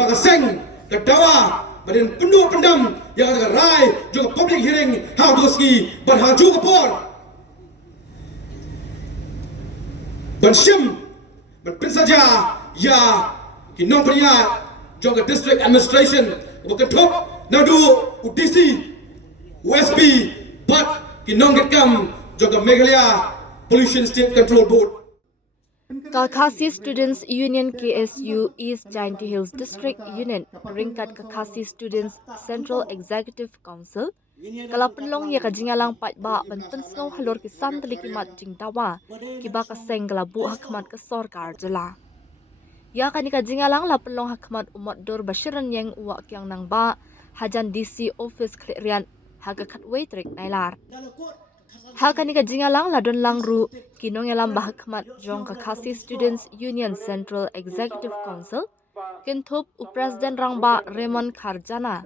bagaseng kadawa badan penduk pendam yang ada rai juga public hearing how to ski berhaju kepor bensim berpin saja ya kinong peniat juga district administration berketuk nadu UDC USP but kinong getkam juga Meghalaya Pollution State Control Board. Kalkhasi Students Union KSU East Jainti Hills District Unit ringkat Kalkhasi Students Central Executive Council kala penlong ya kajingalang patba ban pensngau halor kisan telikimat jingtawa kiba kaseng kala bu hakmat ke sorkar jela ya kani kajingalang la penlong hakmat umat dor bashiran yang uwa kyang nang ba hajan DC office klerian haga katway trik nailar hal kani kajingalang ladon langru kinong yalam bahakmat jong Kalkhasi Students Union Central Executive Council kintup u President Rangba Raymond Kharjana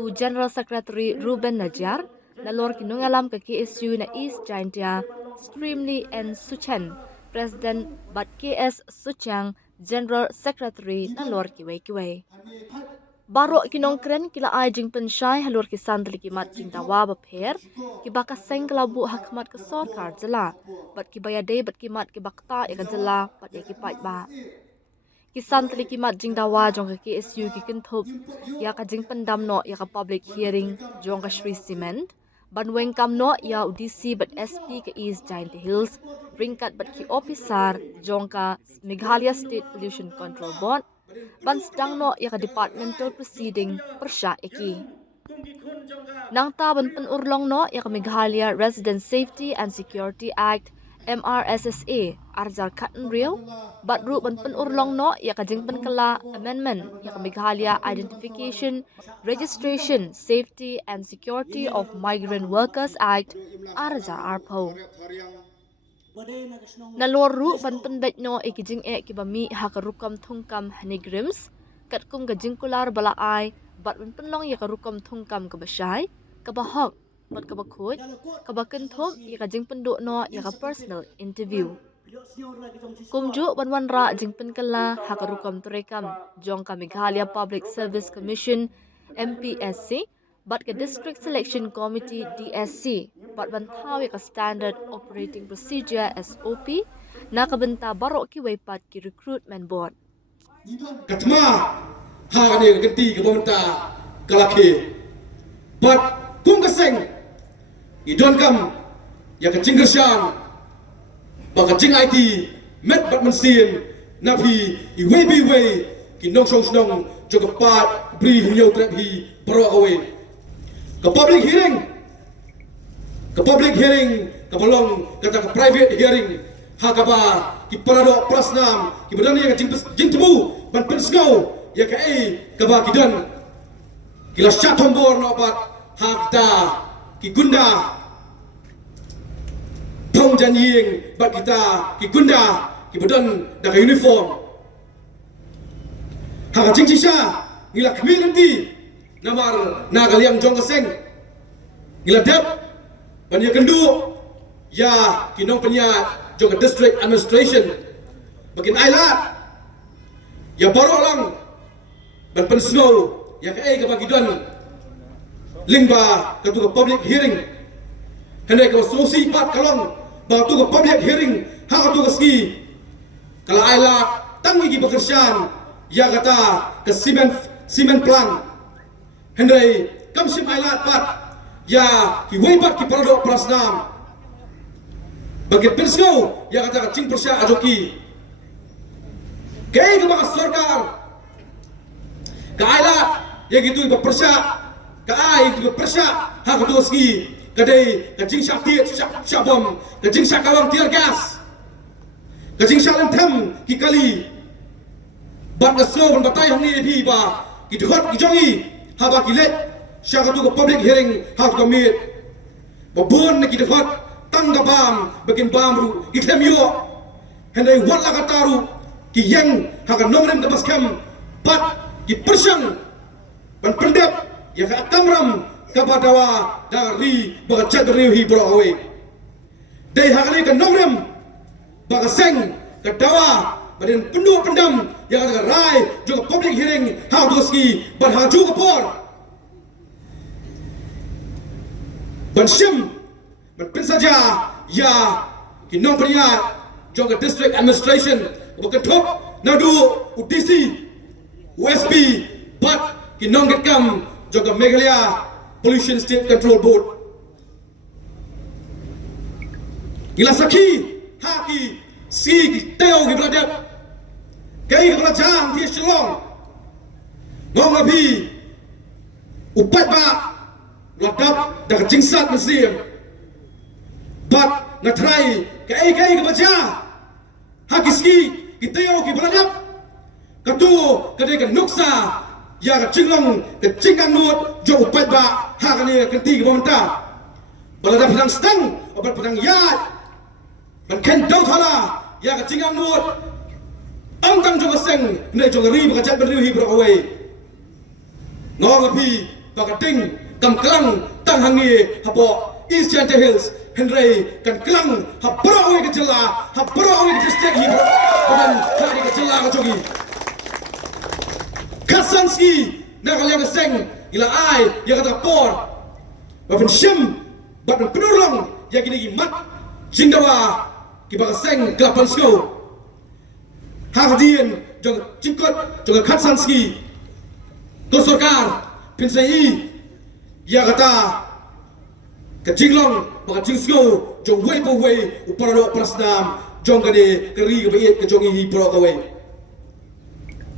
u General Secretary Ruben Najar lalor kinong yalam ke KSU na East Jaintia Streamly and Suchen President Bat KS Suchang General Secretary lalor kiway Baro kinong kren kila ay jing pensyai halur kisan telikimat jing tawa bapher kibaka seng kelabu hakmat ke sorkar jela bat kibaya day bat kimat kibakta ya jela bat ya kipat ba kisan telikimat jing tawa jong ke KSU kikintup ya ka jing pendam no ya ka public hearing jong ka Shri Cement banweng kam no ya UDC bat SP ke East Jainti Hills ringkat bat ki officer jong ka Meghalaya State Pollution Control Board ban sedang no ya ka departmental proceeding persya eki nang ta ban penurlong no ya ka Meghalaya Resident Safety and Security Act MRSSA arjar katan real bat ru ban penurlong no ya ka jing penkala amendment ya ka Meghalaya Identification Registration Safety and Security of Migrant Workers Act arjar arpo Naloru ban pendek no ikijing kibami hakarukam thungkam hanigrims katkum gajing kular bala ai bat ban penlong ya karukam thungkam kabashai kabahok bat kabakut kabakenthom ya kajing penduk no ya ka personal interview kumju ban ra jing penkala hakarukam turekam jong ka Meghalaya Public Service Commission MPSC bat ke District Selection Committee DSC bat bantaw ka Standard Operating Procedure SOP na kabenta baro ki waypat ki Recruitment Board katma ha ne genti ke pementa kalake bat kum kaseng idon kam ya ka jinggersyang ba ka jing IT met bat mensin nabi I way ki nong song snong joga pat bri hiyo trap hi baro away ke public hearing ke belong kata ke private hearing ha ka ba ki parado prasnam ki badan yang jing tebu ban pensgau ya ka ka ba ki dan kila syatombor no bat ha kita ki gunda thong janjing bat kita ki gunda ki badan da ka uniform ha ka jing sisa ngila kami nanti namar nagaliang jong kaseng ngiladap panya kendu ya kinong penya jong district administration bakin ailat ya baru lang ban pensno ya ka ka bagidan lingba ka tu public hearing hendak ka sosi pat kalong ba tu public hearing ha tu ski kala ailat tangi gi bekerjaan ya kata ke cement plant Hendai kam sim ailat pat ya ki waypat ki parado prasnam bagi pensgau ya kata cing persya ajoki kay ka baka sorkar ka ailat ya gitu ba persya ka ai ki persya ha ka toski kadai ka cing syakti syabom ka cing syakawang tiar gas ka cing syalan tham ki kali bat ngasno ban batai hang ni ba ki dhot ki jongi haba kilet syaka tu public hearing how to commit babon na kita hot tangga bam bakin bamru iklem yo hendai wat la kataru ki yang haka nomrem tabas kam pat ki persyang ban pendep ya ka tamram kabadawa dari bagat riuhi bro away dai haka ni ka nomrem bagaseng kadawa badan penuh pendam yang ada rai juga public hearing how to ski berhaju kapor ban sim ban pin saja ya kinong peniat juga district administration berketuk nadu UDC USP but kinong getkam juga Meghalaya Pollution State Control Board gila saki haki si teo gi bladap kai gi blajang ti shlong ngom labi upat ba ladap dak jingsat mesim bat ngatrai kai gi baja haki ski gi teo gi bladap katu kadai kan nuksa ya ka jinglong ka jingang nut jo upat ba hakani kan ti gi bomta baladap hidang stang obat pedang yat ban ken dau thala ya ka jingang nut ang tang jo seng ne jo ri ba jat ban ri hi bro away ngong api ba ka ting kam klang tang hangi habo East Chanty Hills Henry kan klang ha bro away ke jela ha bro away ke district hi ban kali ke jela ka jogi Kasanski na ka yang seng ila ai ya ka por ba ban shim ba ban penulong ya gini mat jindawa kiba seng kelapan sko hardien jong jingkot jong Katsanski to sarkar pinsai ya kata ke jinglong ba jingsko jong wei po wei uparo prasdam jong gade keri ke bait ke jongi hi pro ka wei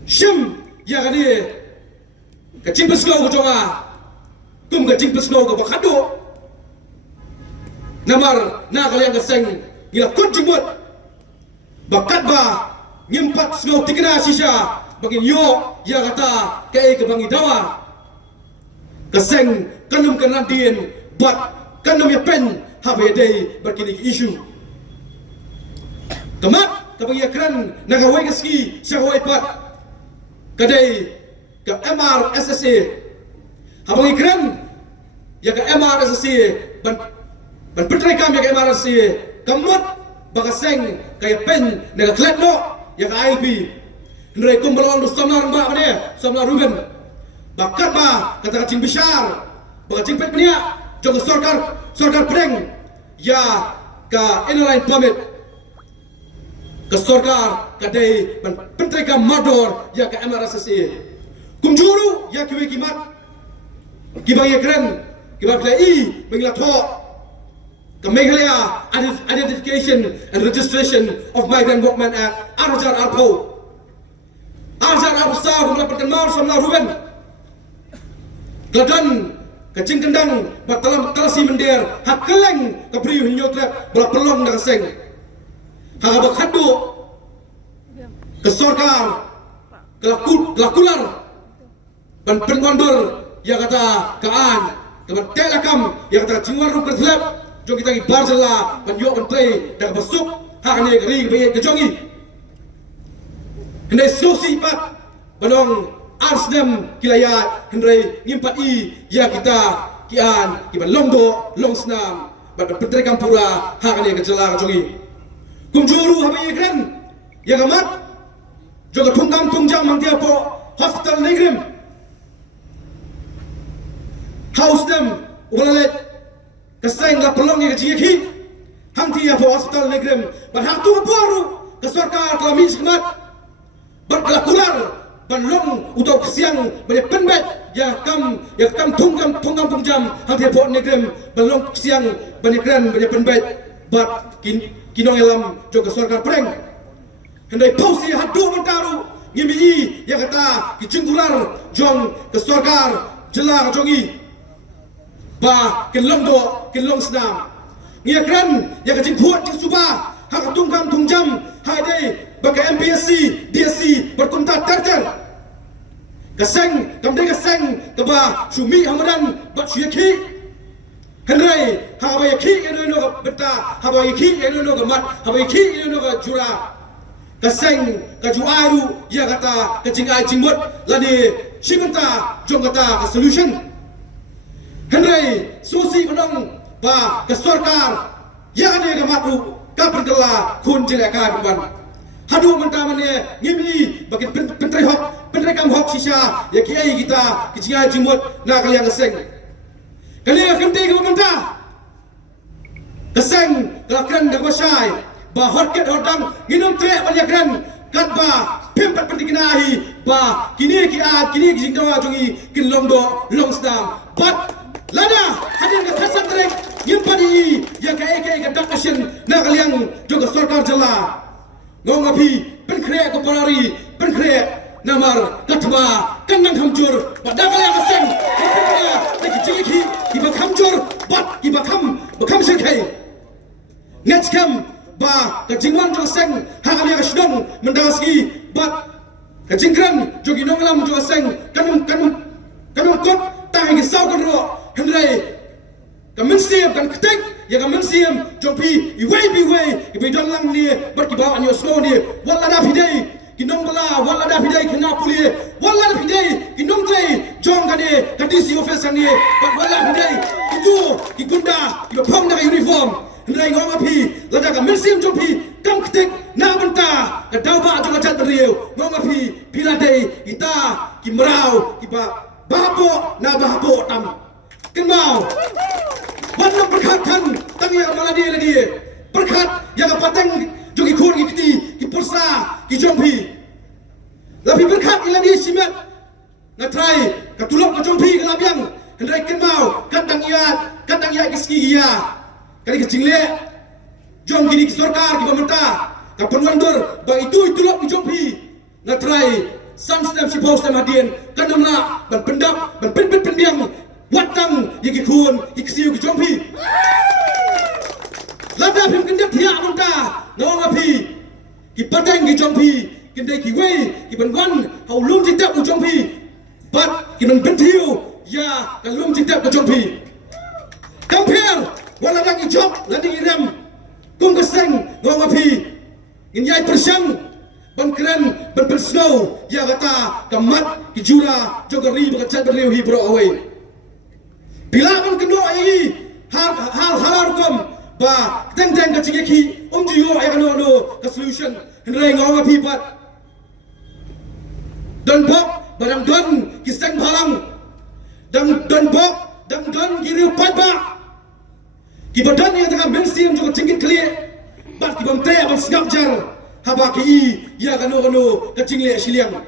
shim ya gade ke jingpesko ko jonga kum ke jingpesko ko ba khado namar na kalian ke seng gila kun jumut bakat ba ngimpat snow tikra sisa bagin yo ya kata ke bangi dawa kaseng kanum kanandien bat kanum ya pen habe day berkini isu kemat kabang ya kran nagawai ski syawai pat kadai ke MRSSA habang ikran ya ke MRSSA ban petrai kam ya ke MRSSA kamut bakaseng kaya pen nega klet no ya ka ILP ndre kum balong du samlar ba ne samlar ruben bakat ba kata kacing besar bakacing pet penia jong sarkar preng ya ka inline permit ke sarkar kadai ban pentrai ka mador ya ka MRSSA kumjuru ya kiwe kimat kibang ya keren kibang plai bengla tho the Meghalaya Identification and Registration of Migrant Workmen Act Arjar Arpo Sa mula perkenal samna Ruben Kladan kacing kendang batalam talasi mendir hak keleng kepriu hinyotrap bala pelong na kaseng hak bakadu ke sarkar kelakular ban pengondur ya kata kaan teman telakam ya kata jingwar ru kerslap jong kita gi barjala ban yo ban trei dak basuk hak ne ri be ke jongi hendai sosi pat banong arsdem kilaya hendai ngimpat i ya kita kian kiban longdo longsnam ban petre kampura hak ne ke jala ke jongi kumjuru habe ikran ya gamat joga tunggam tungjam mangtia po hospital negrim house dem ubalet kaseng la pelong ni kecik hang dia po hospital negrim ban hang tu baru ke sarkar kelamin semat ban kelakular ban long utau kesiang banyak penbet ya kam tunggam jam hang dia po negrim ban long kesiang banyak keren banyak penbet bat kinong elam juga sarkar preng hendai pausi hadu mentaru ngimi ya kata kicunggular jong ke sarkar jelang jongi ba kinlong do kinlong snam ngia kran ya ka jing phuat jing suba ha ka tunggam tungjam hai dei ba ka MPSC DSC berkunta tartar kaseng kam dei kaseng ka ba sumi hamadan ba syeki henrai ha ba yaki eno no ka beta ha ba yaki eno no ka mat ha ba yaki eno no ka jura kaseng ka juaru ya kata ka jing ai jing mut lani shimenta jong kata ka solution Henry susi menang ba ke sarkar yang ada ke matu kapan kala kun jelaka bukan hadu mentah mane ngimi bakin pentri kam hok sisa ya kiai kita kijinga jimut na kalian keseng kalian kenti ke mentah keseng kelakran dak basai ba horket hodang nginum tre balakran kat ba pempat pentikinahi ba kini kini kijingdawa jungi kinlongdo longstam but lada hadin ke kasan trek yimpadi ya kai ke dak asin na kalian juga sarkar jala ngong api penkre ko parari penkre namar katma kanang hamjur padang kalian keseng lagi jiki kiba hamjur bat kiba bakam sekai next come ba kajingwan jo seng hakali kasdong mendaski bat kajingran jogi nonglam jo seng kanum kot tahi gisau kan ro hendrai kamen siam kan ketek ya kamen siam jopi iway ibe don lang ni bar ki ba anyo snow ni wala da pidai kinong bala wala da pidai kena puli wala da pidai kinong dai jong kane kadisi officer ni wala pidai itu ikunda ibe pom na uniform hendrai ngong api lada kamen siam jopi kam ketek na benta ka dauba jo cat beriu ngong api pila dai ita kimrau kiba bahapo na bahapo tam kenal warna perkhatan tangi amala dia lagi perkhat yang pateng jogi khur ngikti ki pursa ki jompi lapi perkhat ila dia simet ngatrai katulok ka jompi ka labiang hendrai kenal kadang ia kiski ia kali kecingले jom gini ki sarkar ki pemerintah ka penwandur bang itu lok ki jompi ngatrai samstem si postem hadien kanamna ban pendap ban pendiang watang yaki kun iksiu ki jompi lada pim kendap dia monta ngawang api ki pateng ki jompi kendai ki wei ki banwan hau lum jitap ki jompi bat ki ban bentiu ya ka lum jitap ki jompi compare wala dang ijok landing iram kum keseng ngawang api nginyai persang ban keren ban snow ya kata kamat ki jura jogari bakacat berliu hi bro away bila pun kena ai hal kom ba teng ka cingeki jiyo ai kano ka solution hendrai ngong api pat dan bok barang don kiseng balang dan bok dan don kiri pat ba ki badan yang tengah mensiam juga cingkit kali bat ki bam tre bam snap jar haba ki ya kano ka cingle siliang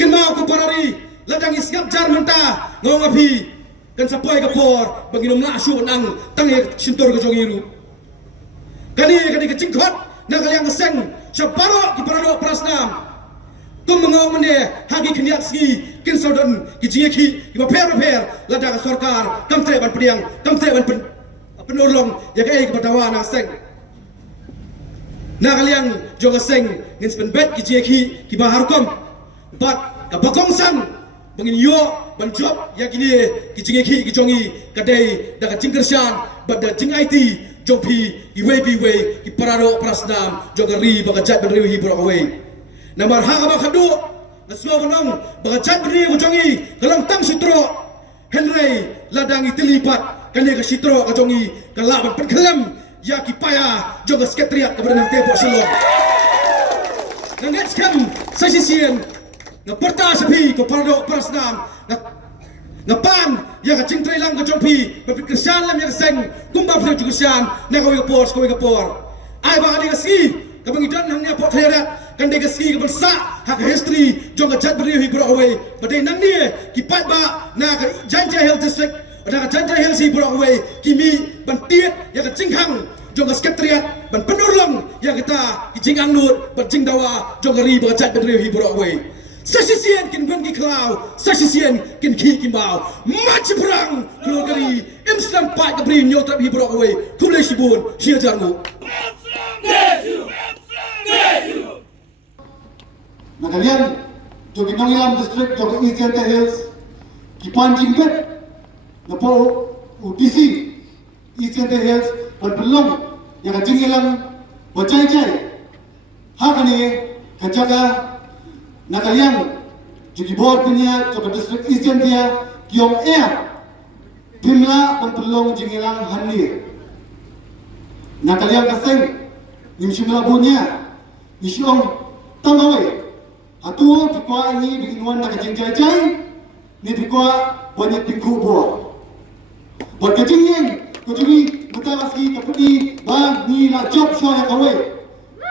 kenau ko parari ladang isngap jar mentah ngong api kan sapai ka por banginom na asu nang tangi sintor ka jongiru kani ka cingkot na kaliang keseng saparo ki parado prasnam kum mengawang mende hagi keniak ski kin saudan ki jingeki ki paper lada ka sarkar kam tre ban pediang kam tre ban penolong ya kai ka batawa na seng na kaliang jonga seng ngin spen bet ki jingeki ki bahar kom bat ka bakong sang bangin yo ban job ya kini ki jingeki ki jongi kadai da ka jingkersan bad da jing IT jopi iwe ki pararo prasnam jogari baka jat benriu hi bro away namar ha ba khadu naslo banang baka jat benriu jongi kalang tang sitro henry ladangi telipat kani ka sitro ka jongi kala ban penkelem ya ki paya joga sekretariat ka berenang tepo selo na next come sasisian na porta sapi ko pardo prasnam na pan ya ka cingtrai lang ka jompi berpikirsan lam ya seng kumba phe jugusan na ko ka por ai ba ani ka si ka bangidan hang ya pot khera kan de ka si ka bansa ha ka history jong ka jat beri hi bro away badai nang ni ki pat ba na ka Janja Hill district na ka Janja Hill si bro away kimi ban tiet ya ka cinghang jong ka sekretariat ban penurlang ya kita ki jingang nut ban jingdawa jong ka ri ba jat beri hi bro away sasisian kin gwen ki klau sasisian kin ki kimbau mach perang keluargari imslam pat kabri nyotrap hi brok away kumle sibun sia jarmu na kalian jo Ginongilam district jo East Janta Hills ki panjing bet na po UTC East Janta Hills belum yang Ginongilam bacai hakane kajaga na kalian jadi board punya coba district Eastern dia kiong air pimla pentelong jingilang hanir na kalian kaseng nimshimla punya Isyong tangawai. Atu pikwa ini bikin wan nak kajing jai ni pikwa banyak tingku buah. Buat kajing yang kujungi betul lagi kapati bang ni la job show yang kawai.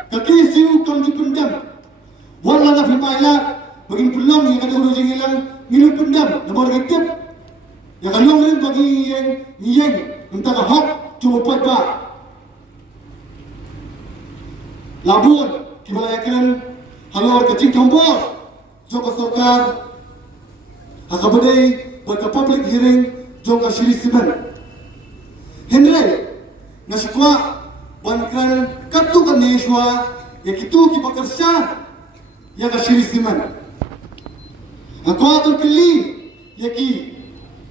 Kaki siu kam dipendam. Wala na pimailat baging pulang yang kada urus hilang ngilu pendam nomor getep. Yang kalong rin bagi yang entah hak cuma pada labun kibalayakan halor kecing kompor joko sokar akabadai baka public hearing joko shiri siban Henry nasikwa bankran katu kaneshwa yakitu kipakarsa yaka shiri siman ako atul kali yaki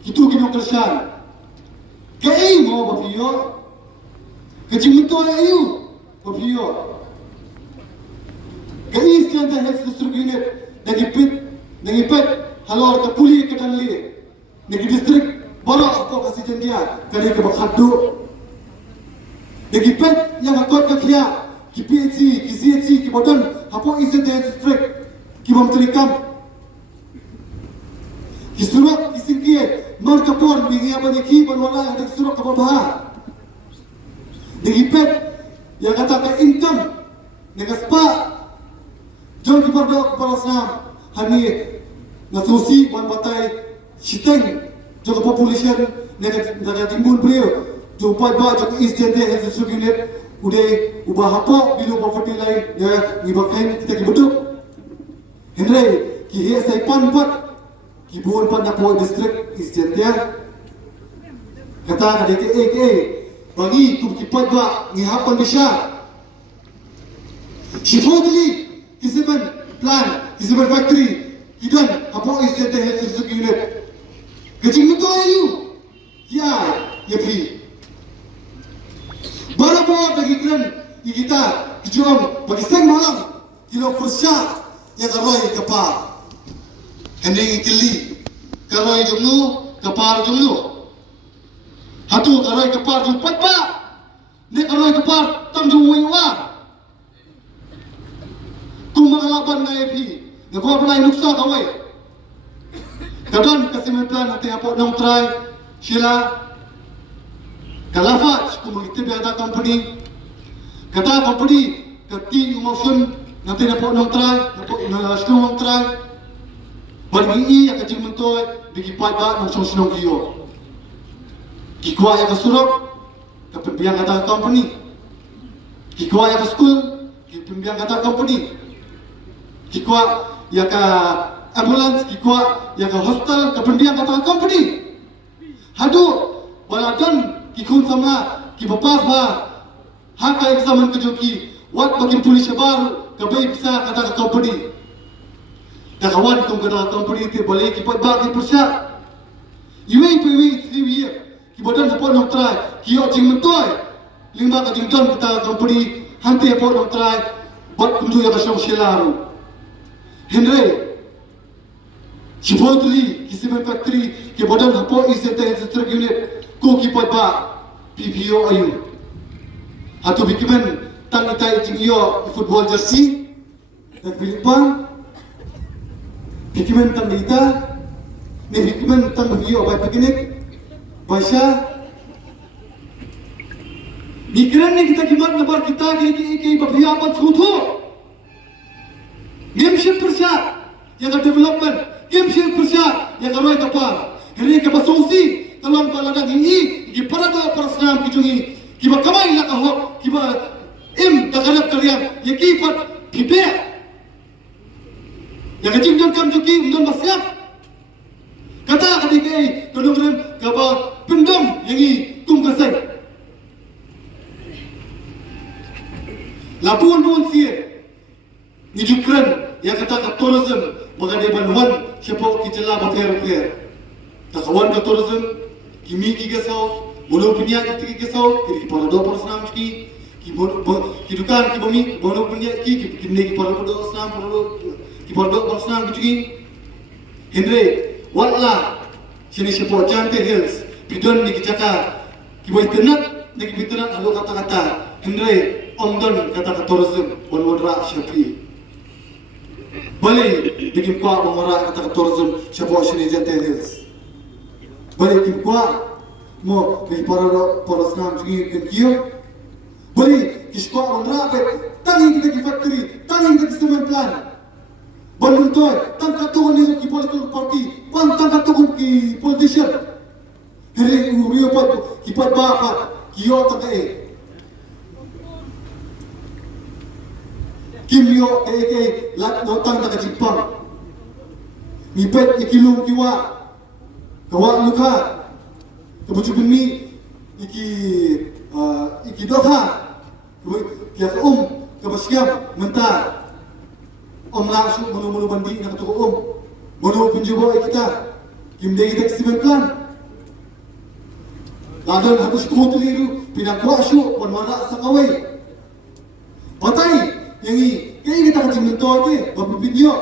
kitu kinokarsan kai mo bapiyo kecing muto ayu bapiyo Kais Janta Health District Unit nagipit halor ka puli ka tanli nagi district baro ako kasi jandia kani ka bakaddo nagipit yang akot ka kya ki PHC ki CHC ki bodan hapo is the district ki mamtrikam ki surat ki singkiye mar kapor bigya bani ki banwala hadak surat ka babaha nagipit yang kata ka income nagaspa Jom kita berdoa kepada Islam hani nasusi wan batai siteng joko population nega timbun brio jumpa ba joko East Janta Health District Unit udah ubah apa bilu poverty line ya ngibakain kita ki beduk Henry ki he sai pan pat ki buon pan po district East Janta kata kada ke bagi tu ki padwa ngihapan bisa Shifodli Kisiban plan, kisiban factory, kidan apa is Janta Health District Unit. Kecing itu ayu, ya, ya pi. Barapo bagi keren kita kejom bagi seng malam kilo persya yang karoi kapa. Hending kili karoi jumnu kapar jumnu. Hatu karoi kapar jumpat pa. Ne karoi kapar tam jumwa. Kumangalaban na epi, nagwa pala inuksa kaway. Kadon kasi may plan natin apo nang try sila kalafat kumangitib yata company. Kata company kati emotion natin apo nang try, apo na nang try. Bagi ya kajing mentoy bigipat ba ng sosnong kiyo. Kikwa ya kasurok kapimbiang kata company. Kikwa ya ka school kapimbiang kata company. Kikwa ya ka ambulance, kikwa ya ka hospital, kependiam kata company. Hadu waladan kikun sama kibapas ba haka examen kejoki wat bakin polis baru kabay bisa kata company. Dakawan kung kata company ti boleh kipat ba kipersya. Iway piwi 3 year kibodan hapo nang try kiyo jing mentoy lima ka jing don kata company hante hapo nang try bot kundu ya ka syong silaru. Henry, Shibodli, Kisiman Factory, Kibodan Hapo is Janta Health District Unit, ko kipat ba PPO ayu. Ato bikiman tang itay iyo football jersey, nagpilipang, bikiman tang dita, bikiman tang iyo bay pakinik, basya. Mikiran ni kita kimat nabar kita kini papiyapan suto. Game persya yang development, game persya yang roy kapal. Hari ke pasongsi kalau kalada ini ki parada parasnam kijungi kiba kamai la kahok kiba tagarap kalian ya kipat pipe. Yang kecing don kam juki don basyap. Kata kadikai kodong kaba pendom yang i tum kasai. Lapun pun siye. Nijukran yang kata ka tourism bagade banwan siapa kijela bater. Takawan ka tourism kimi ki gasaw bolo punya ki gasaw ki parado parasnam ki dukan ki bami bolo punya ki kimne ki parado parasnam ki parado parasnam ki Henry wala sini siapa Janta Hills bidon ni kijaka ki boy tenat ni ki bitenat alo kata-kata Henry Omdan kata tourism wanwara Syafi. Balik bikin kuah wanwara kata tourism Syafi East Hills. Balik bikin kuah mo kay para senam segi kio. Balik kiskuah wanwara pe tangi kita ki factory, tangi kita ki cement plant. Bandung toy, tang katuan ni ki political party, tang katuan ki politician. Hari uriyo pat ki pat ba kio tak Kimyo ke lat notang tak Jepang. Mipet ikilum kiwa. Kawa luka. Kebucu bumi iki doha. Kia kebasyam mentah. Langsung menu bandi nak tu menu penjubo kita. Kimde kita kesimenkan. Ladan habis kutliru pinang kuasyu wanwara sakawai. Patai yang ini, kaya kita kacang mentor ke, berpindio.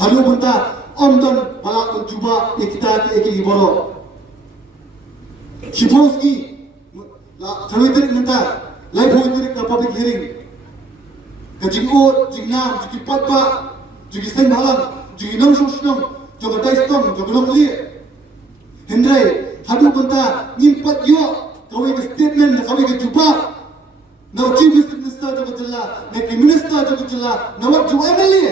Halu bentar, dan balak mencuba kita ke iboro. Sipovski, kalau itu bentar, live itu ke public hearing. Kacang jingnam, jiki patpa, jiki sen balang, jiki nong sosnong, joga daistong, joga nong liye. Hendrai, halu bentar, nyimpat yo, kawai ke statement, kawai ke jubah. Now Chief Minister Jaga Jilla, Neki Minister Jaga Jilla, Nawat Ju MLA.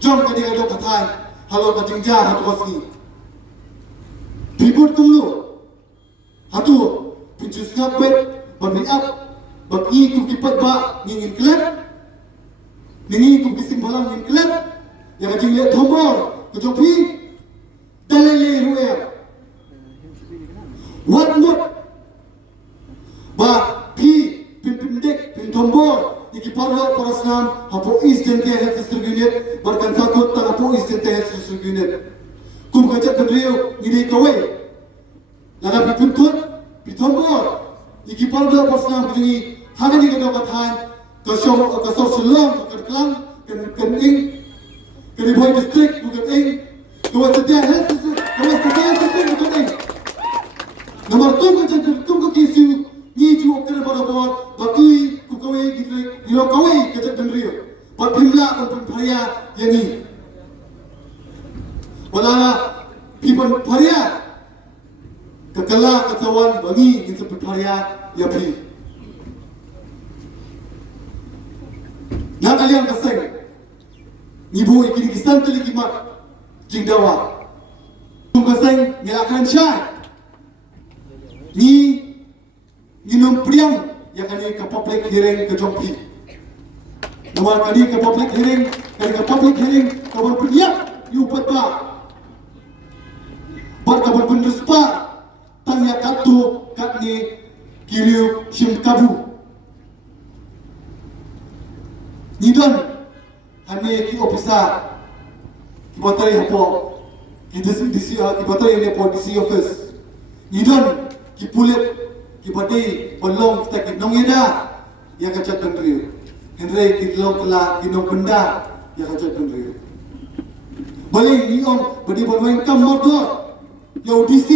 Jom kadi kado katai, halo kajingja hatu wasni. Bibur tumlu, hatu pincu ngapet, berbiak, bagi ku kipat ba ngingin klep, ningi ku kising balang ngingin klep, yang kajing lihat tombol, kejopi, dalele ruya. What not? Ba Pimpindek, Pintombor, Ikiparlo, Parasnam, Hapo East and Health District Unit, Barkan Sakut, Hapo East and Health District Unit. Kum Kajat Pedrio, Nini Kawai. Lala Pimpintut, Pintombor, Ikiparlo, Parasnam, Kujungi, Hagani Kadokatan, Kasor Sulong, Kerklang, Kening, Keriboy District, Kening, Kawasadia Health District, Kawasadia District, Kening. Nomor 2 Kajat Tunggu Kisu, ni ju kena bor bagi ku kawai gilo kawai kejak dendrio pat pimla pun pharia yani wala pipon pharia kakala katawan bangi in pharia yapi nakalian kaseng nibu ikini kisan tali kimat jingdawa tum kaseng ngelakan syai ni Minum priang yang kani ke public hearing ke Jompi. Nomor kani ke public hearing, kawan priang yu patba. Bar kawan penduspa tanya katu katni kiriu sim kabu. Nidon hane ki ofisa ki bateri hapo ki DC ki bateri ni po DC office. Nidon ki pulit Kipati belum kita kinong ida yang kacat dendri. Henry kilong kela kinong benda yang kacat dendri. Balik ni om beri bermain kam motor. Yo DC,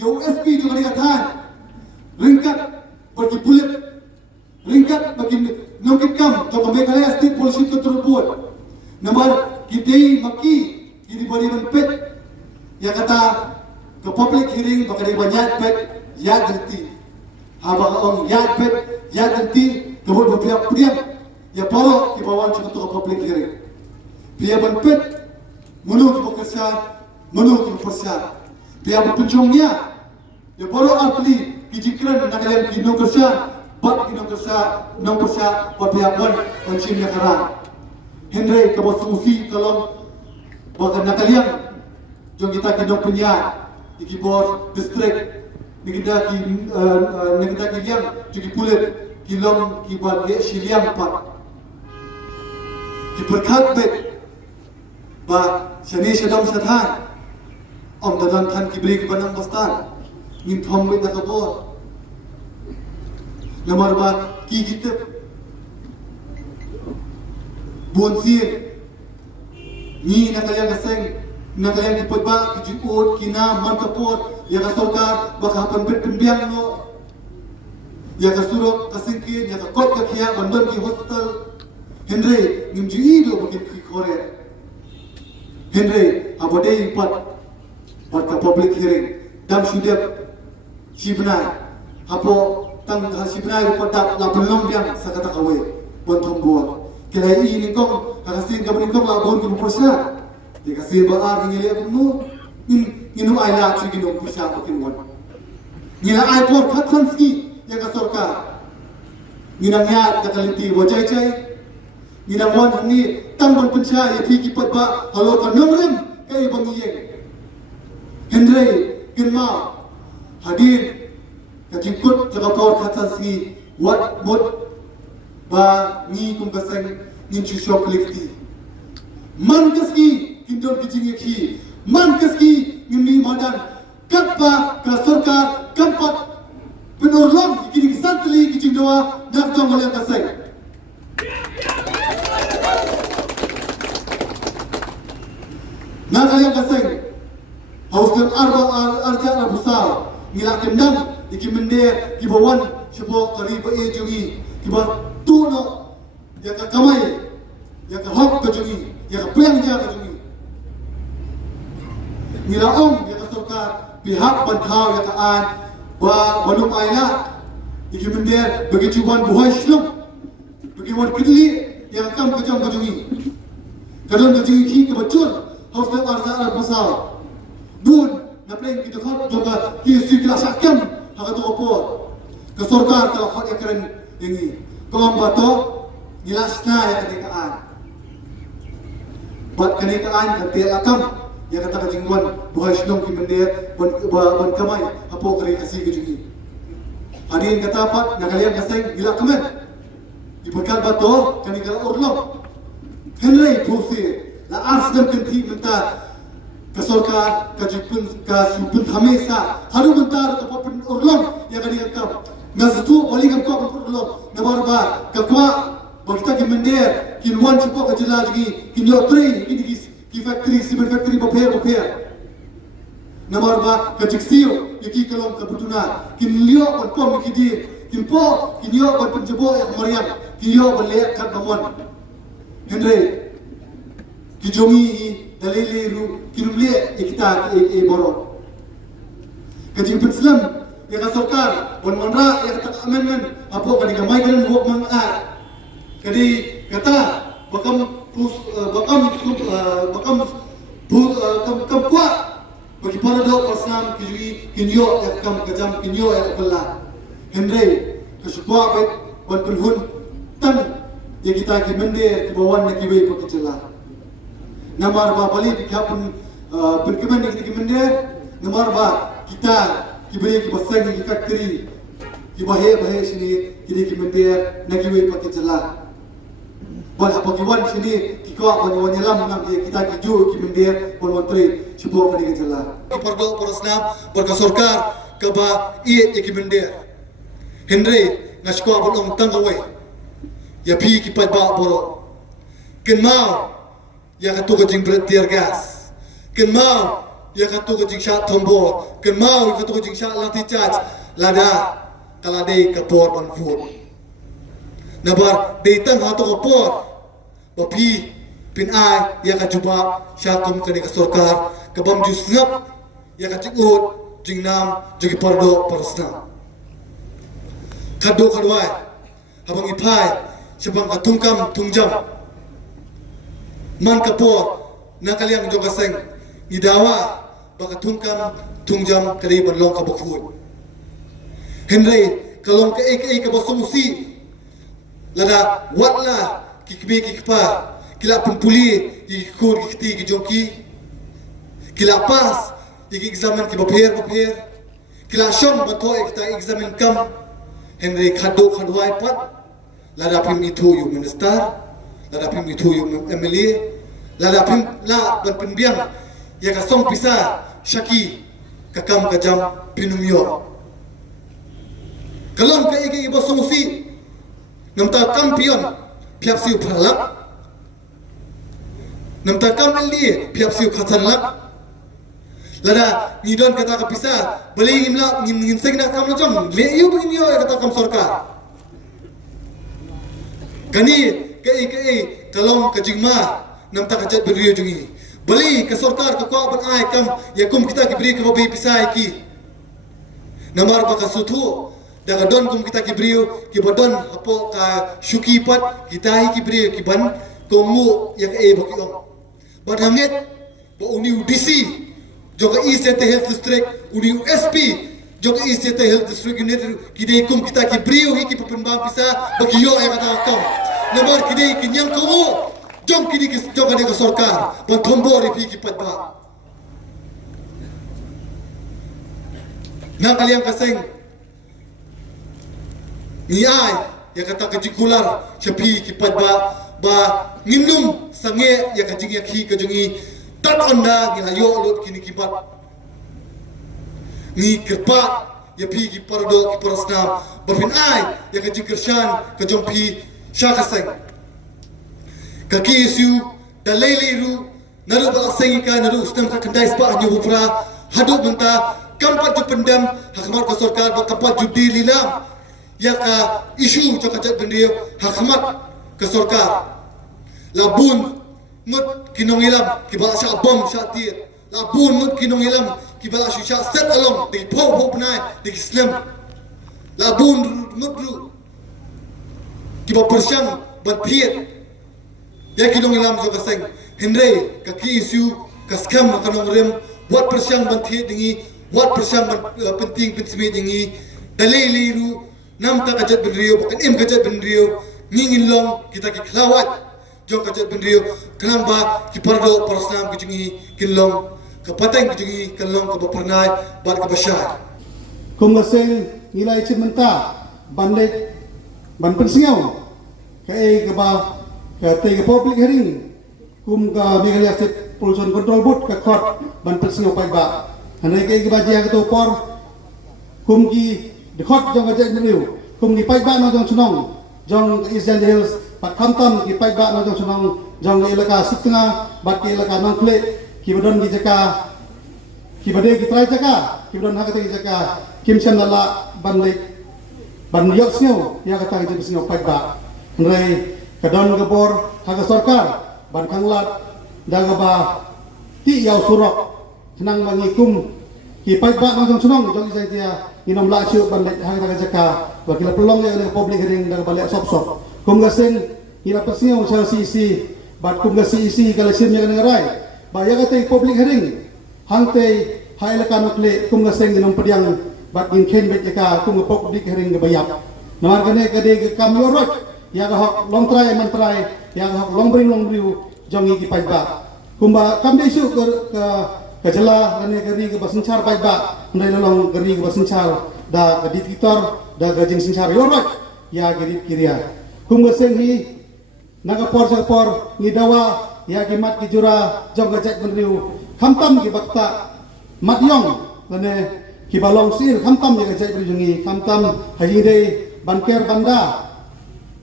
yo SP juga dikatakan. Ringkat bagi pulit. Ringkat bagi nongkit kam. Jom kami kalian state polisi itu terbuat. Nomor kita maki ini beri menpet. Yang kata ke public hearing bakal banyak pet ya gerti. Habang ang yad pet, yad nanti, kabul berpiak-piak, ya paro kibawan sa kato public hearing. Piyaban pet, munu kibakersa, munu kibakersa. Piyaban penjong niya, ya paro artli, kijikran na kalian kinong kersa, bat kinong kersa, nong kersa, papiyaban, pansin niya karang. Henry, kabos musi, kalong, baka na kalian, yung kita kinong penya, ikibor, district, Nikita ki liang juki pulit kilom ki buat ye siliang pak ki berkat bet ba seni sedang sethan om dadan than ki beri ki banang pastan nin thom bet ka bor nomor ba ki kitep bon sir ni nakaliang kaseng nakaliang ki putba ki jukot kina man kapor yang asokar baka penbiang no ya ka surok kasingkin ya ka kot ka khia bandon ki hospital Henry ngimji do bakin ki kore Henry abode pat ka public hearing dam sudep sibnai apo tang sibnai padak la belum biang sakata kawe bon thombo kelai ini kong kasin ka benikong la bon ki porsa di kasih ba ar ngile nu inu aila chi gino porsa bakin won ngila ai por khatsanski ya ka sorkar nginangnya katalinti wajai cai nginamon ni tambon penca ya thi ki patba halo ka nomrem kai bangiyeng Henry kinma hadir kajikut jaga por khatsanski wat mod ba ni kum kaseng nin chu shok likti man kaski kindon kijing ki man kaski ngini madan katpa ka sorkar kampat penolong kini santli kijing doa nak jong oleh kaseng nak kalian kaseng hauskan arja arbusal ngilak kendam iki mender kibawan sebo kariba e jungi kiba tuno ya ka kamai ya ka hok ka jungi ya ka peng ja ka jungi nilaong ya ka sorkar pihak bantau ya ka an ba balum aila iki mender bagi cuban buhai slum bagi wan kidli ya ka kam ka jong ka jungi kadon ka jungi ki ka bacur haus na arza al pasal bun na pleng kita khot joga ki sikla sakam haka to ko ka sorkar ka khot ya keren ini kong bato nilasna ya kenekaan buat kenekaan kanti akam ya kata kajingwan buhay sinong kimandir ban kamay apo kari kasi kejugi adin kata pat nakalian kaseng gila kamen dibekal bato kanikala urlok Henry Pusi la asdam kanti menta kasorka kajipun kasupun hamesa haru bentar kapapun urlok ya kanikakam Nazutu paling ko perlu nabarba kakwa bagita ki mender ki wan chupo ka jila gi ki no train ki factory cement factory boper nabarba ka jiksio ki kalom ka butuna ki lio kon pom ki di ki po ki nio kon penjebo ya mariam ki yo kon le kat bamon Henry ki jongi dalile ru ki numle kita e boro ka jimpun Islam ya ka sorkar bon monra ya ka amendment apo ka digamay kan buok mang a kadi kata bakam kam kwa bagi para do pasam kiri kinyo ya kam kajam kinyo ya kala Henry kasukwa bet bon kulhun tan ya kita ki mende ki bawan na ki wei pakicela namar ba bali dikapun penkemen ki mende namar ba kita kiberi ki basang ki factory ki bahe sini kini ki mender nagiwe pakai jela bal apa ki wan sini ki ko wan lam nang kita ki ju ki mender pon menteri sibo ka ki jela perdo porosnam berka sorkar ka ba iet ki mender Henry ngasko bolong tanggawe ya pi ki pa ba boro ken mau ya ka to ka jing tear gas ken mau ya katu ko jingsha tombo ken mau katu ko jingsha lati charge lada kala dei kapor on food nabar dei tang hato kapor bapi pin ai ya ka juba syakum kani ka sorkar ka bam ju snap ya ka cikut jingnam jogi pardo parasna kado kadwai habang ipai sebang ka tungkam tungjam man kapor nakaliang jogaseng idawa baka tungkam tungjam kali banlong ka bakfud Henry kalong ka ek ka basumusi lada watla kikbe kikpa kila pumpuli ikur kiti ki jonki kila pas iki examen ki baper kila shom bato ekta examen kam Henry khado khadwai pat lada pim itu yu minister lada pim itu yu MLA lada pim la ban penbiang ya ka song pisa shaki kakam kajam pinumyo kalom ka igi ibo sumusi namta kampion piapsiu pralak namta kamli piapsiu khatanlak Lada ngidon kata kapisa beli imla ngin seng nak kam lojong le yu begini yo kata kam sorka. Kani ke kalong kajingma nam tak kajat beriyo jungi. Beli ke sorkar ke kwa ban ai kam yakum kita ki beri ke babi pisai ki. Namar baka sutu daga don kum kita ki beriyo ki bodon apo ka syuki pat kita hi ki beriyo ki ban komu yak baki om. Badhanget ba uni UDC Joka East Janta Health District uni USP Joka East Janta Health District unit kidai kum kita ki beriyo hi ki pepembang pisa bagi yo ay kata kam. Namar kidai kinyang komu jom kini jom kini ke sorkar ban thombo ripi ki patba. Nang kalian kaseng ni ai ya kata kajikular chapi ki patba ba nginum sange ya kajing ya ki kajungi tan onda ni hayo lut kini kipat ni kerpa ya pi ki pardo ki parasna berpin ai ya kajing kershan kajompi syakaseng kaki isu dalai ru naru bala sengika naru ustam ka kendai spa nyu bupra hadu benta kampat ju pendam hakmat ka sorkar ba kampat ju dililam ya ka isu jo kajat bendio hakmat ka sorkar labun mut kinong ilam ki bala sya bom sya tir labun mut kinong ilam ki bala sya set along di po penai di islam labun mut ru ki ba persyang ban piet ya kinong ilam jo kaseng Henry kaki isu kaskam kanong rem wat persyang ban thiet dingi wat persyang ban penting pensmi dingi dalai liru nam ta kajat benrio bukan im kajat benrio ngingin long kita ki kelawat jo kajat benrio kenamba ki pardo parasnam ki jungi kinlong kapateng ki jungi kinlong ka bapernai bat ka basyar kum gaseng nilai cimenta bandek ban pensingaw kai ka ba ka te ka public hearing kum ka Meghalaya State Pollution Control Board ka court ban pensingaw pai ba hanai kai ka ba jia ka to por kum ki the court jong ka jek benrio kum ki pai ba no jong sunong jong East Janta Hills pat khamtam ki pai ba no jong sunong jong ilaka sitnga bat ki ilaka nongkle ki badon ki jaka ki bade ki trai jaka ki badon hakata ki jaka kim siam lala ban yok snyo ya kata ki snyo pai ba nrai kadon gabor haga sorkar ban kanglat daga ba ti yaw surok tenang mangikum ki pai ba no jong sunong jong isai dia inom la siu ban hakata ki jaka wakila pelong ya ne public hearing daga balik sop kum gaseng ila pasnyo sa CC bat kum ga CC kala sim ya ngarai ba ya kata public hearing hangte haila kanukle kum gaseng inom pediang bat in ken bet ka kum public hearing ga bayap namar kane kade kam yorot ya ga hok long try man try ya ga hok long bring jongi ki pai ba kumba kam de isu ka jela lane gari ga basenchar pai ba ndai long gari ga basenchar da ga diktor da ga jing senchar yorot ya gari kiria kum gaseng hi naga por ngidawa ya ki mat ki jura jong ga jek benriu khamtam ki bakta mat yong lane ki balong sir khamtam ya ga jek benriu khamtam haire banker banda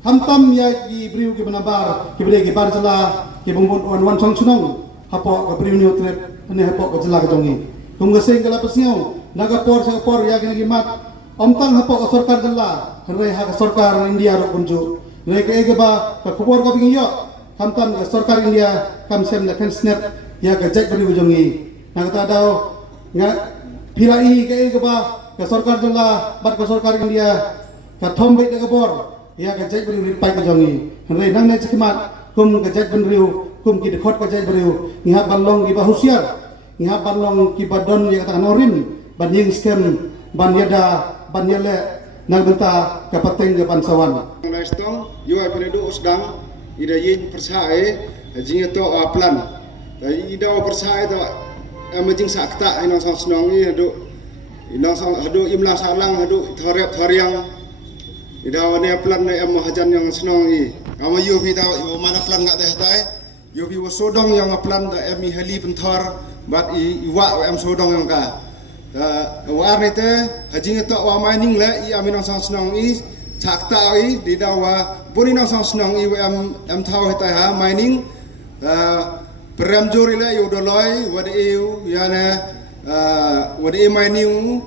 khamtam ya ki briu ki banabar ki bre ki barjala ki bungbun wan chong chunong hapo ga briu new trip ane hapo ga jela ga jongi kum gaseng kala pasnyo naga por ya ki mat omtang hapo ga sarkar jela hare ha ga sarkar India ro kunju mereka ege ba ka kubor ka bingi yo kamtam sarkar India kam sem na kan snap ya ka jek bari ujongi na kata daw nga pilai ke ege ba ka sarkar jala bat ka sarkar India ka thombe ka bor ya ka jek bari pai ka jongi re nang ne chikmat kum ka jek bari kum ki dekhot ka jek bari iha balong ki ba husiar iha balong ki badon ya kata norim ban ying scam ban yada ban yele nang benta kapateng ke pansawan Naistong yo apenedo osdang ida yin persae jinga to aplan ida persae to amajing sakta ina sang snongi hadu ina sang hadu imla salang hadu thorep thoriang ida wane aplan na am hajan yang snongi ama yo vi ta mana plan ngak teh tai yo vi wasodong yang aplan da emi hali penthor bat iwa am sodong yang ka war nete hajing to wa mining la I aminang sang snong I sakta I di dawa boni nang sang snong I am thau heta ha mining peram jori la yo doloi wad eu yana wadi mining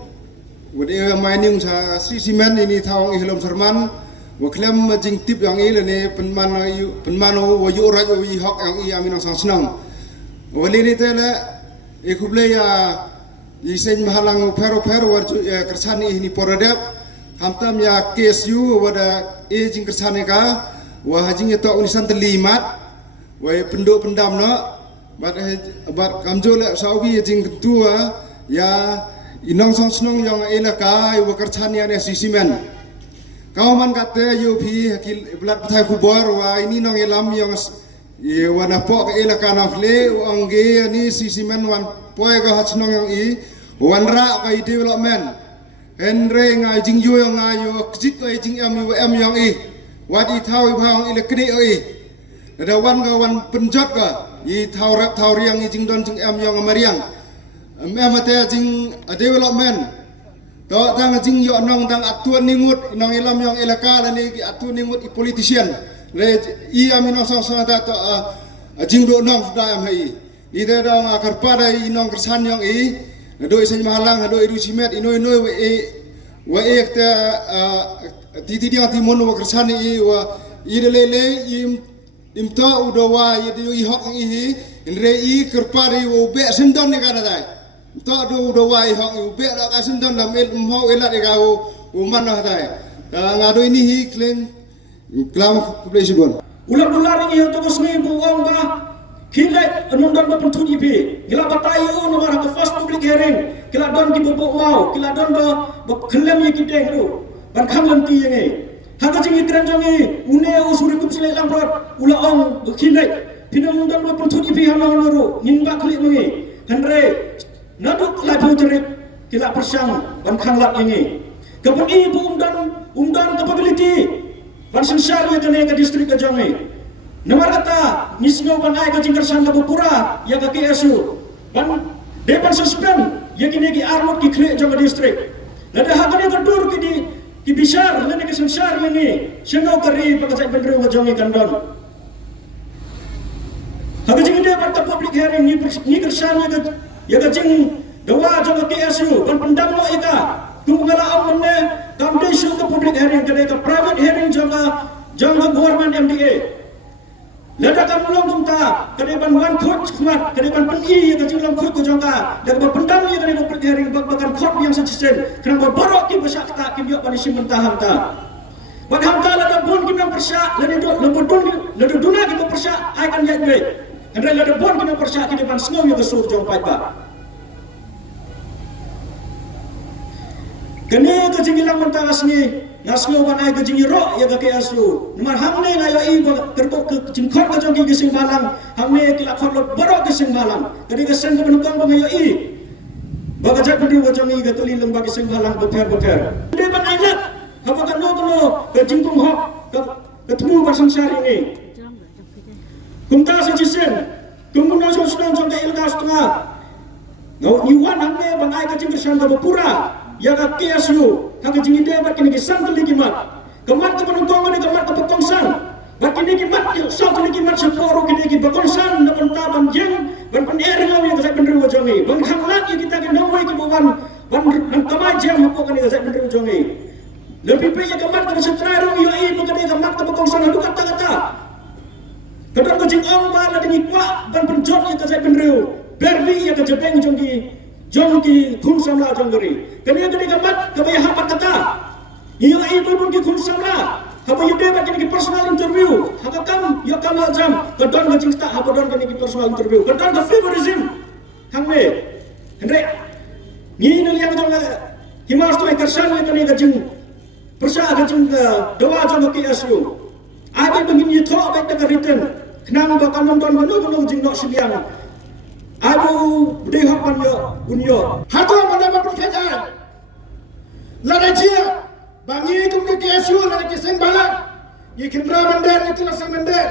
sa simen ini thawang ihlom serman waklem jing tip yang ile ne penmano wayu rajo wi hok yang i aminang sang senang wali ni tele ikuble ya isen mahalang pero warju kersani ini poradep hamtam ya KSU wada jing kersani ka wa jing itu unisan terlimat wa pendam no bat kamjole sawi jing ketua ya inong sang senang yang elaka wa kersani ane sisimen kau man kata UP hakil belat petai kubur wa ini nong elam yang wana pok elaka nafle angge ni sisimen wan poe ka hat senang yang i wan ra ka development Henry ngai jing yu yang ayo kjit ka jing em yang i wadi thau bang ile kri i ada wan ka wan penjot ka i thau rap thau riang i jing don jing em yang mariang mate jing development to tang jing yo nong tang atuan ningut nong ilam yang elaka la ni atuan ningut i politician le i amino sang sang ta to jing do nong da am hai i de dong akar pada i nong kersan yang i do isen mahalang do iru simet ino wa ta ti dia timun wa kersan i wa i de le imta udawa i de i hok i re i kerpari wo be sendon ni kana dai ta do udawa i hok i be la ka sendon lam el mo elat ga wo mana dai ngado ini hi klen klam kublesion ulang-ulang ini untuk semua buang bah kilai nundan berpentu di pi kila batai o nomor ke first public hearing kila don di bobok mau kila don ba kelem ye kideng ru ban kham lanti ye ngai haga jingi kran jongi une o suri kup sile lam rot ula ong kilai pinam nundan berpentu di pi hana ru ninba kli ngai henre naduk la putrip kila persang ban khang lat ye ngai kapun i bu umdan capability ban sensar ye kene ke distrik ke jongi nomor kata nisngo ban ai ka jingkar sang ka pura ya ka KSU ban depan suspend ya kini ki armut ki kre jong distrik lada hakane ka dur ki bisar lene ke sensar ini sengo kari pakajai bendru wa jongi kandon haka jingi de ban public hearing ni kersan ya ka jing dawa jong KSU ban pendam lo ika tungala amne kamde show ka public hearing ka private hearing jong government MDA lada kam long tumta kedepan wan khot khmat kedepan peni ka jilang khot ko jongka dak ba pendam ni kene public hearing bagan khot yang sensisen kenapa borok ki besak ta ki biok pani sim mentah ta padahal ta lada bon ki nam persa lada do lada duna ki persa ai kan jat be andre lada bon ki nam persa ki depan sngau ya kesur jong pai ba kene ka jingilang mentah asni nasngo banai ke jingi ro ya ka KSU nomor hamne ngayo i kertok ke jingkhot ka jongki ke sing malang hamne kila khot lot borok ke sing malang kadi ke sen ke penukang ba ngayo i ba jat pedi wa jongi ke tuli lembag ke sing malang beper de banai lat apa kan no ke jingtung hok ke temu bersangsyar ini kumta sa jisen kumun no so sedang jong ke ilka setengah ngau niwan hamne banai ke jingkar san ka pura ya ka KSU haka jingi de bat kini kisan tuli kimat kemat ke penungkong ni kemat ke pekongsan bat kini kimat sang tuli kimat seporo kini ki pekongsan na pentaban jeng ban pener ngawi ka sa benru jongi ban khanglat ki kita ke nawai ki ban kamai jam hapo kani ka sa benru jongi lebih pe ya kemat ke setraro yo i pekade kemat ke pekongsan adu kata-kata kadang ke jing ong ba la dingi kwa ban penjot ya ka sa benru berbi ya ka jebeng jongki khun samla jonggeri kene kamat kabaya hapat kata iyo ibu pun ki khun samla haba yude ba kini personal interview haba kam yo kam jam kadon ga jingsta haba don kini personal interview kadon ga favorism hangne hendre ni na liang jong himas to kersan kini ga jing persa ga jing dawa jong KSU ade begini tho ba ta written knang ba kanon don manu jing no siliang abu de hapan yo unyo Hatu mana bapun kerjaan. Lada jia, bangi kum ke KSU lada keseng balak. Ye kendra mender itu lasa mender.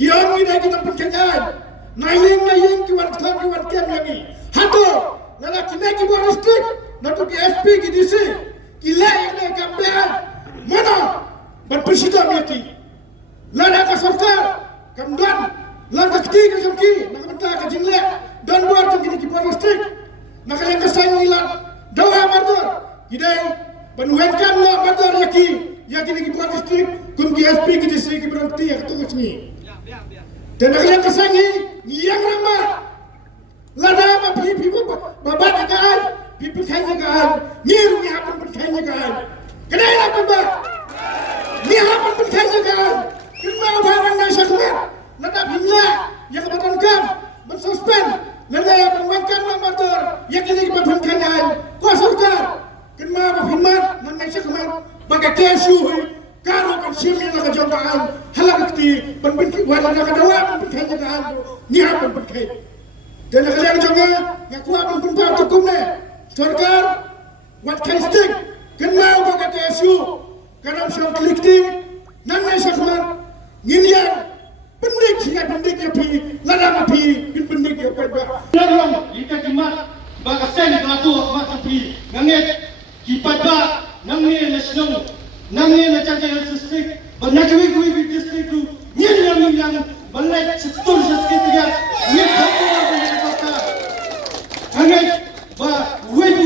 Kiam ni dah kita pun kerjaan. Nayeng kiwan kem lagi. Hatu lada kena kiwan distrik, natu ke SP ke DC. Kila yang dah kampean. Mana ban presiden lagi. Lada ka sarkar kamdan lada ketiga samki nak mentah ka jingle dan buat jam kini kiwan distrik. nakaliang kasay nila dawa mardor hidai penuhenkan na mardor yaki ni kipuan distrik kum KSP ki distrik ki berhenti ya ketunggu ni dan nakaliang kasay yang ramah lada apa pipi babat akan pipi kayaknya kan nyiru ni apa pun kayaknya kan kedai apa ba ni apa pun kayaknya kan kenapa bawa nasi kemen lada bimla yang kebetulan kam mensuspend lada yang penguangkan mardor yakini kebetulan kan kuasa ukar kenapa bimla nasi kemen bagai kesu karo kan sini nak jombaan halak ti penbenci wala nak dawa penbenci kan ni apa penbenci dan kalian juga ngaku apa penbenci hukum ne सरकार wat kaistik kenal bagai KSU karena siang kelikti nang nai sakman nginian pendik singa pendik ya pi ladang api pendik ya pai ba Darong ika jimat baga sen kelatu mak pi nganget kipat ba nangne nasional nangne na caca district banakwi kui district tu nyen yang balai setur sekitar nyen kamu yang kata nganget ba way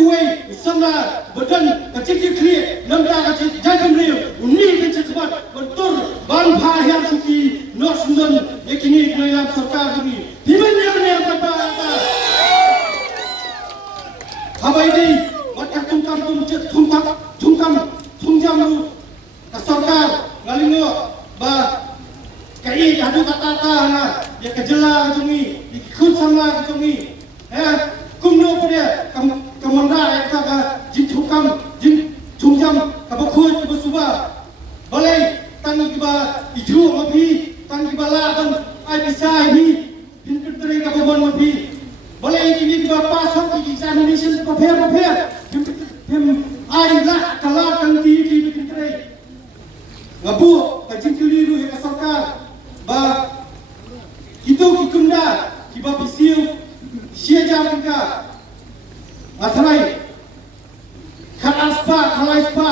sama badan kecil clear namda kecil jangan real uni kecil cepat betul ban pahayam suki nosundan yakini dalam sarkar ini di mana apa apa ini macam tungkam lu sarkar ngalingo ba kai kadu kata na ya kejelang jungi ikut sama jungi kumno dia kamanda kata jin tungjam kabakut besuba balai tangi ba itu mapi tangi bala dan ai bisa ini pintere kabon mapi balai ini ba pasok examination prepare him ai la kala kan di pintere ngabu kajin keliru ya sarkar ba itu kikunda kiba bisiu Siaja kita, atrai, kalai spa,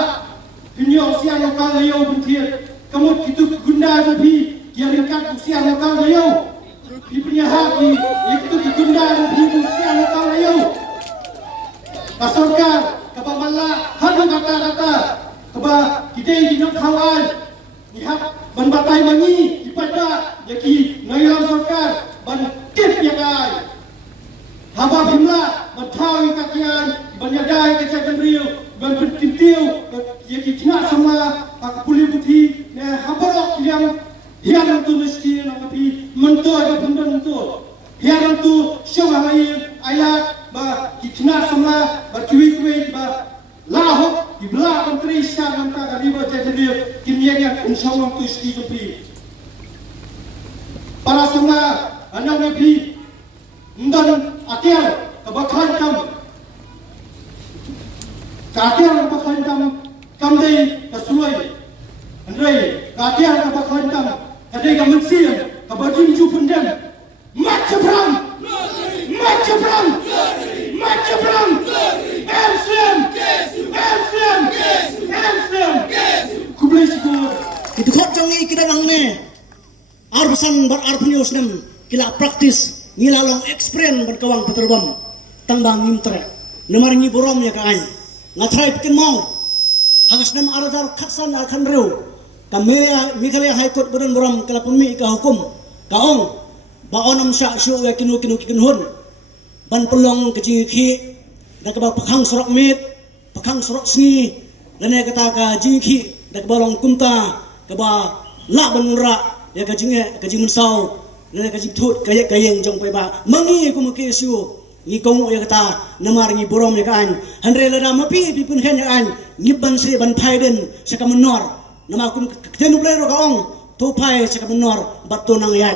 pinyong siang lokal layo bertiar, kamu itu gunda lebih, kiaringkan siang lokal layo, pipinya hati, itu gunda lebih siang lokal layo, pasorkan, kaba malah, hadu kata, kaba kita hidup kawan, lihat banbatai mangi, dipada, yaki nayam sorkar, ban kif yang ay. Haba bimla bertawi kakian banyadai kecakan riu bertintiu yaki kina sama puli putih ne habarok yang tu mesti nak pi mentua ke benda mentua yang tu syawah lain ayat ba kina sama berkiwi ba lahok di belah menteri syah nanti kali bercakan riu kimianya insyaallah tu isti pi para sama anak nabi dan akhir kebakaran kam dei kesuai Andre akhir kebakaran kam kadai kemensian kebajin ju pendem macam Amsterdam kublai sikur itu kok jangi kita ngangne arsan berarpunius nem kila praktis ngilalong experience berkawang peterbam tangbang nimtre nemaringi borom ya kaai ngatrai pikin mau hagas nam aradar katsan akan rew kamera mikale high court badan borom kala punmi ka hukum kaong baonam sya syu ya kinu hun ban pelong kejingki dak ba pakhang sorok mit pakhang sorok sni dan ya kata ka jingki dak balong kunta ka ba la banura ya ka jing sau nana kajing thut kayeng jong pai ba mangi ku muke siu ni kong ya kata namar ni borom ya kan handre lada mapi pipun khan ya an ngiban se ban phaiden saka menor nama kum tenu plero ka ong to phai saka menor batto nang ya